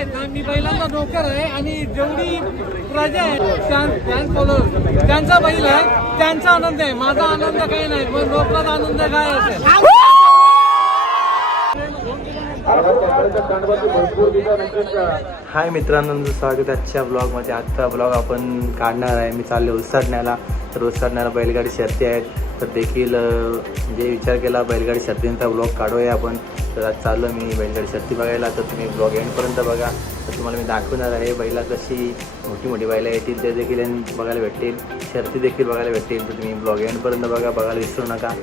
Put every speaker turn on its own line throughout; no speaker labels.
आहेत ना मी बैलांचा नोकर आहे आणि जेवढी प्रजा आहे फॅन त्यांचा बैल आहे त्यांचा आनंद आहे. माझा आनंद काही नाही मग लोकांचा आनंद काय असेल?
हाय मित्रांनो तुमचं स्वागत आजच्या ब्लॉगमध्ये आजचा ब्लॉग आपण काढणार आहे. मी चालले उसाडण्याला तर उसाडण्याला बैलगाडी शर्ती आहेत. तर देखील म्हणजे विचार केला बैलगाडी शर्तींचा ब्लॉग काढूया आपण. तर आज चाललो मी बैलगाडी शर्ती बघायला. तर तुम्ही ब्लॉग एंडपर्यंत बघा. तर तुम्हाला मी दाखवणार आहे बैला कशी मोठी मोठी बैला येतील ते देखील बघायला भेटतील. शर्ती देखील बघायला भेटतील. तर तुम्ही ब्लॉग एंडपर्यंत बघा. बघायला विसरू नका.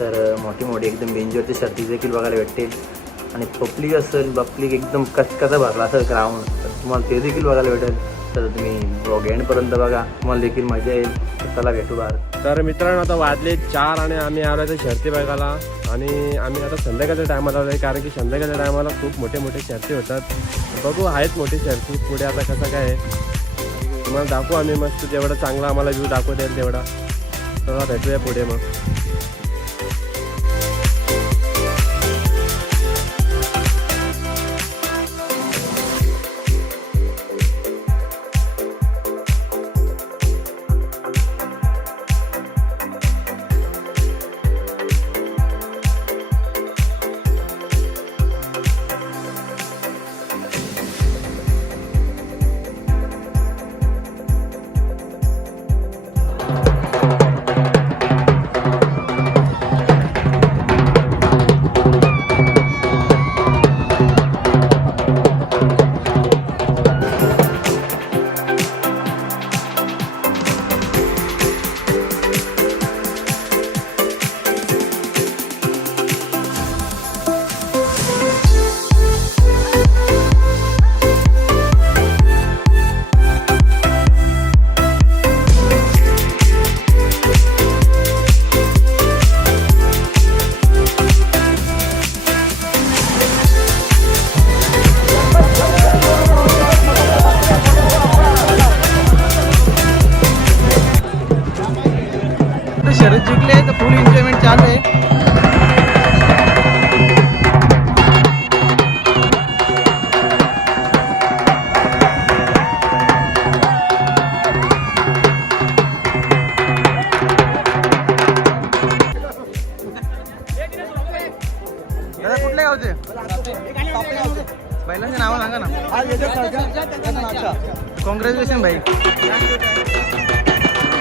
तर मोठी मोठी एकदम बेंजरची शर्ती देखील बघायला भेटतील. आणि पब्लिक असेल पब्लिक एकदम कचकचा भरला असेल ग्राउंड तर तुम्हाला ते देखील बघायला भेटेल. तर तुम्ही ब्लॉग एंडपर्यंत बघा. तुम्हाला देखील मजा येईल. चला भेटू बाहेर.
तर मित्रांनो आता वाजले चार आणि आम्ही आलो ते शर्ती बघायला. आणि आम्ही आता संध्याकाळच्या टायमाला आलो आहे कारण की संध्याकाळच्या टायमाला खूप मोठे मोठे शर्ती होतात. बघू आहेत मोठी शर्ती. पुढे आता कसं काय आहे. तुम्हाला दाखवू आम्ही मस्त जेवढं चांगला आम्हाला व्ह्यू दाखवता येईल तेवढा. तेव्हा भेटूया पुढे मग.
सांगा ना. कॉंग्रॅच्युलेशन भाई.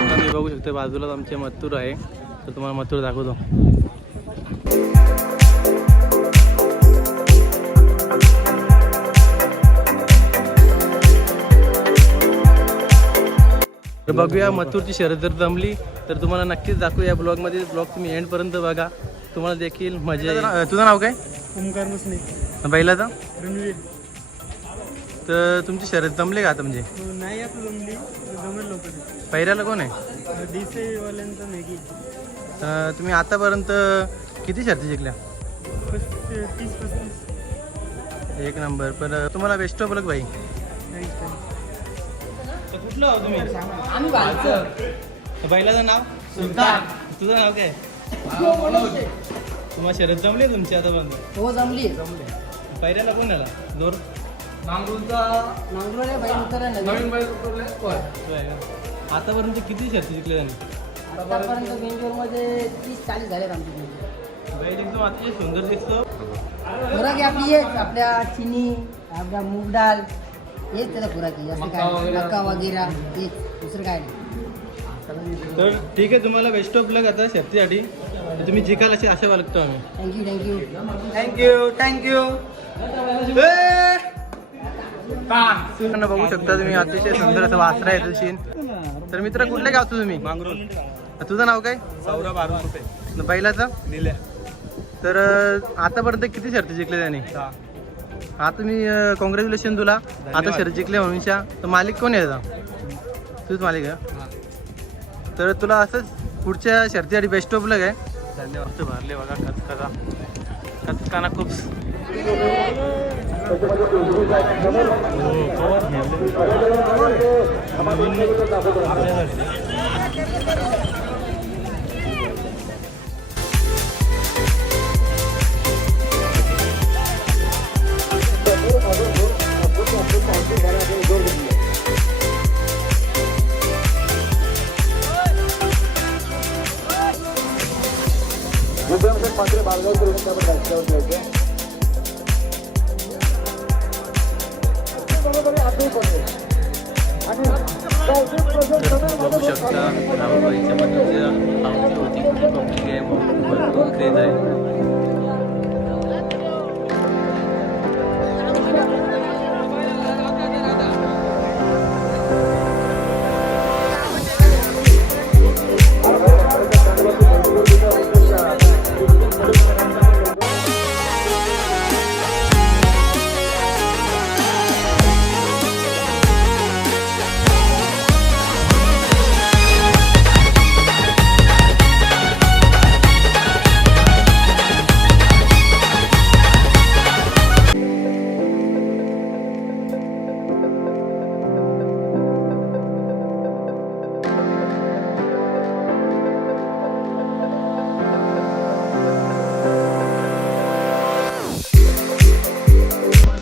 तुम्ही बघू शकता बाजूलाच आमचे मथुर आहे. तर तुम्हाला मथुर दाखवतो. तर बघूया मथुरची शर्यत जर जमली तर तुम्हाला नक्कीच दाखवू या ब्लॉगमध्ये ब्लॉग तुम्ही एंडपर्यंत बघा. तुम्हाला देखील मजा येईल. तुझं नाव काय?
ओमकार मुसने.
बैलाचं?
रणवीर.
तर तुमची शर्यत जमली का आता म्हणजे?
नाही आता जमली. जमेल लोक
पहिल्याला कोण आहे?
डी सी वाल्यांचं मॅगी.
तर तुम्ही आतापर्यंत किती शर्ती जिंकल्या?
तीस पस्तीस.
एक नंबर. पण तुम्हाला बेस्ट ऑफ लक भाई. कुठलं आहो तुम्ही?
आम्ही
बैलाचं नाव?
सुलतान.
तुझं नाव काय? तुम्हाला शर्यत जमली तुमची आता बंद
हो जमली
पहिल्याला कोण आला जोर?
नांगरूचा
नांगरोळे बाई उतरला नवीन
नवीन बैल उतरले?
आहे का? आतापर्यंत किती शर्ती जिंकल्या त्यांनी?
आतापर्यंत बेंगलोरमध्ये तीस चाळीस झालेत आमचे
बैल एकदम अतिशय सुंदर दिसतो.
खुराकी आपली हेच आपल्या चिनी आपल्या मूग डाळ हेच त्याचा खुराकी असं
मका
काय
वगैरे.
मका वगैरे हेच. दुसरं काय नाही.
तर ठीक आहे तुम्हाला बेस्ट ऑफ लक आता शर्तीसाठी तुम्ही जिंकाल अशी आशा बाळगतो आम्ही.
Thank you thank you
thank you thank you सुर्ण बघू शकता तुम्ही अतिशय सुंदर असं वासरा आहे तुझी तर मित्र कुठल्या गावचं तुम्ही? तुझं नाव काय?
सौरभ आरुण
बैलाचं
निल्या.
तर आतापर्यंत किती शर्ती जिंकले त्याने? आता मी कॉंग्रॅच्युलेशन तुला. आता शर्यत जिंकले म्हणूनशा तर मालिक कोण आहे तूच मालिक आहे तर तुला असंच पुढच्या शर्तीसाठी बेस्ट ऑफ लक आहे. धन्यवाद. भरले बघा कचकाना कचकाना खूप. আমাদের बघू शकता राहुलबाईच्या मनाची आवडती होती पब्लिक आहे भरपूर क्रेज आहे.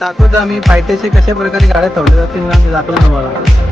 दाखवतो आम्ही. पायथ्याचे कशा प्रकारे गाड्या ठेवल्या जातील ना दाखवतो तुम्हाला.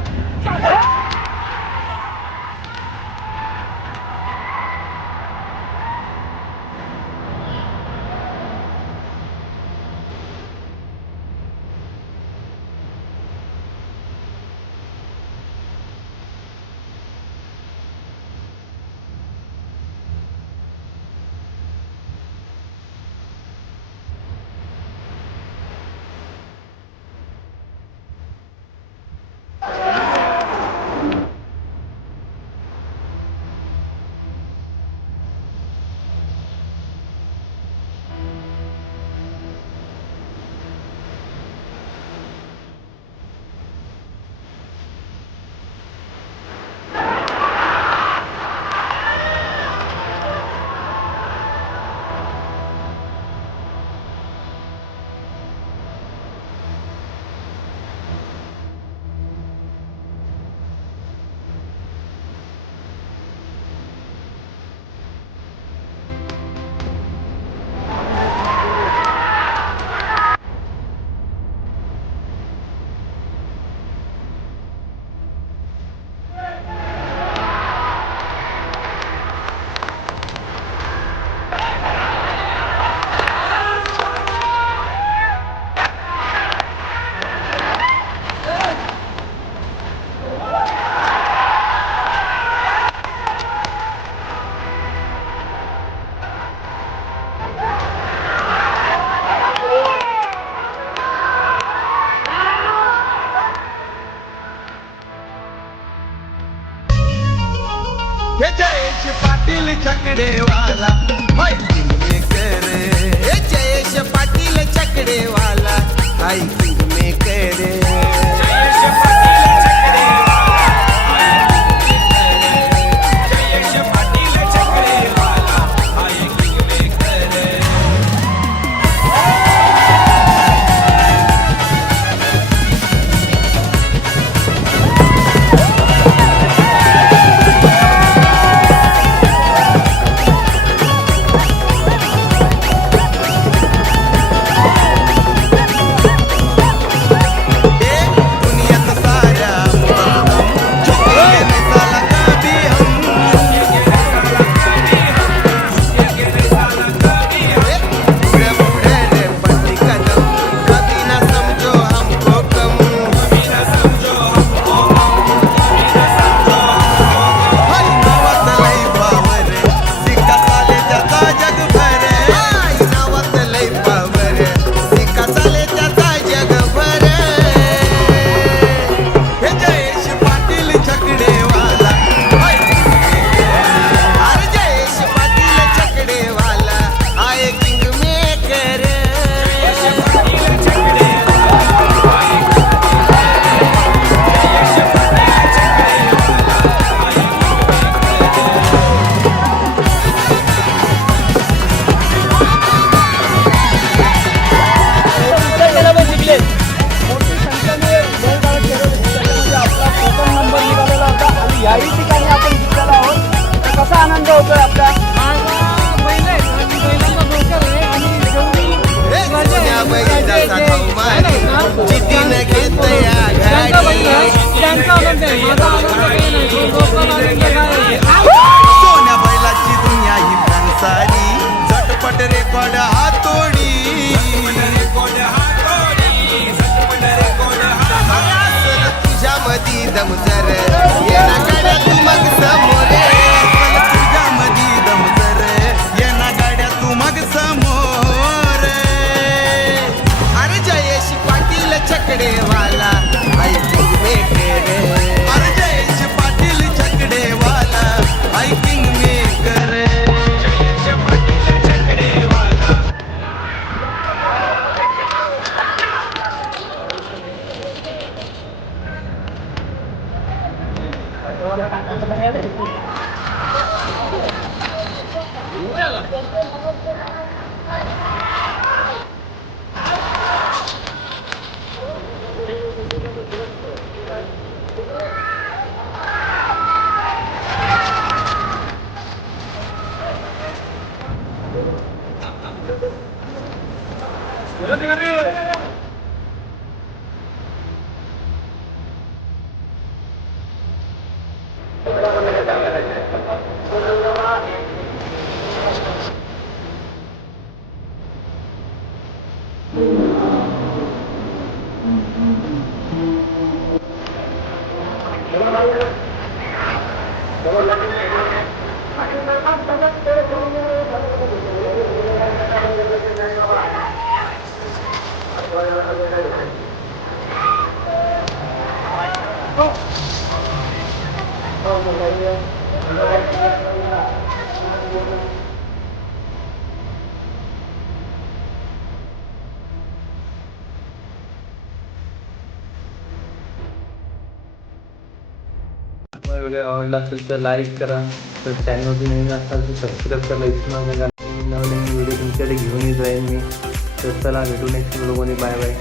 Patil Chakdewala. Hiking maker Jayesh Patil Chakdewala. Maker
वगैरे आवडला असेल तर लाईक करा. तर चॅनलवरती नवीन असाल तर सबस्क्राईब करायला विसरू नका कारण नवीन व्हिडिओ तुमच्याकडे घेऊन येत राहील मी. तर चला भेटू नेक्स्ट व्हिडिओमध्ये बाय बाय